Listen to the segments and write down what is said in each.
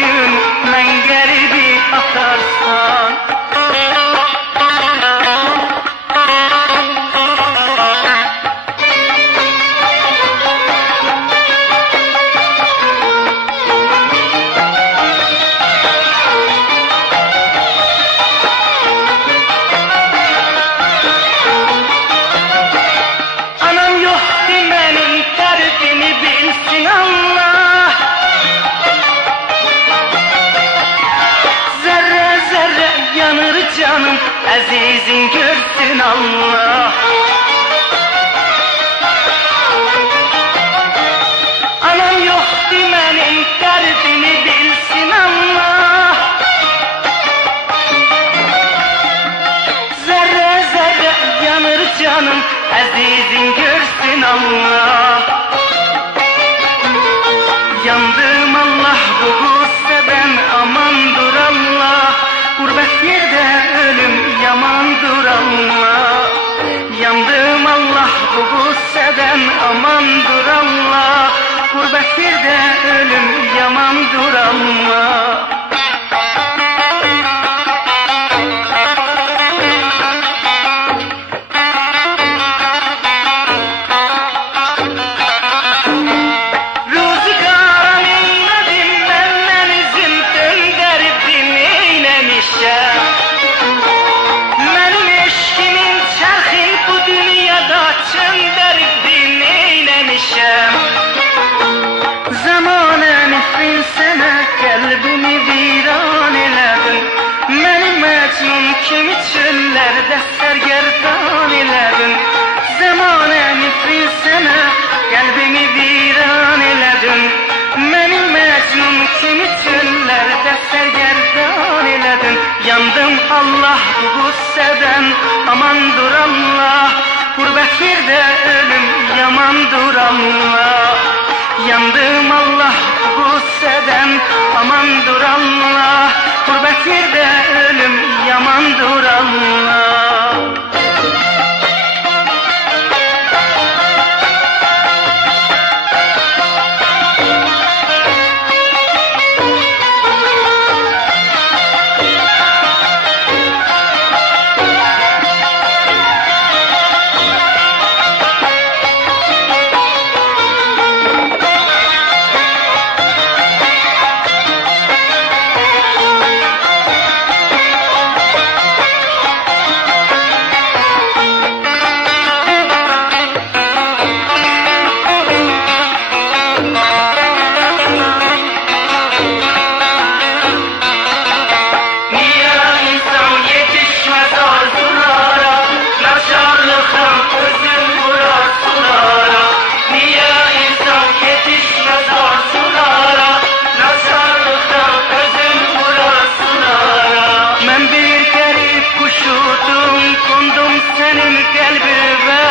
gün mən qəribi atarsan. Canım əzizin görsün Allah. Anam yoxdur mənim dərdimi bilsin Allah. Zərrə zərrə yanır canım əzizin görsün Allah. Yandım Allah bu qüssədən amandır Allah. Gurbet yerde ölüm yamandır Allah. Yandım Allah bu gusseden amandır Allah. Gurbet yerde ölüm yamandır Allah. Kalbimi viran elədin, məni məcnun kimi çöllərdə sərgərdan elədin. Zamanə nifrin sənə, qəlbimi viran elədin, məni məcnun kimi çöllərdə sərgərdan elədin. Yandım Allah bu qüssədən, amandır Allah. Gurbət yerdə ölüm yamandır Allah. Yandım Allah bu qüssədən, amandır Allah. Gurbət yerdə ölüm yamandır Allah. Senin kalbime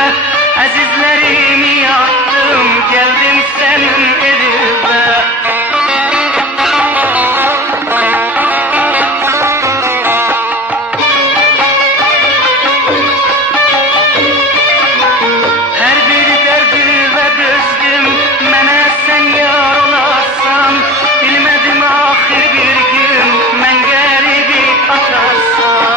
azizlerimi yaktım, geldim senin evine. Her bir derdime dözdüm, mənə sen yar olarsan. Bilmedim ahir bir gün mən qəribi atarsan.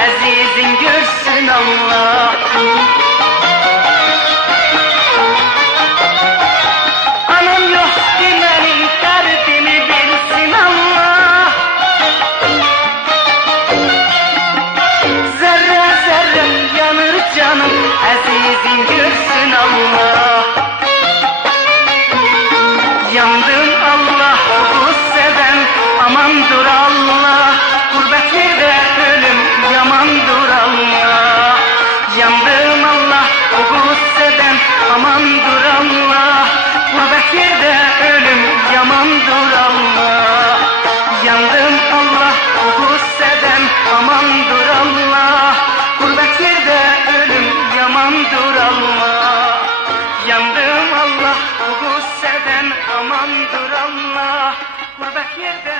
Azizin görsün Allah. Anam yok demenin derdini bilsin Allah. Zerre zerre yanır canım, azizin görsün Allah. Yandım Allah bu seven, amandır Allah. Gurbet yerde ölüm yamandır Allah. Allah, gurbet yerde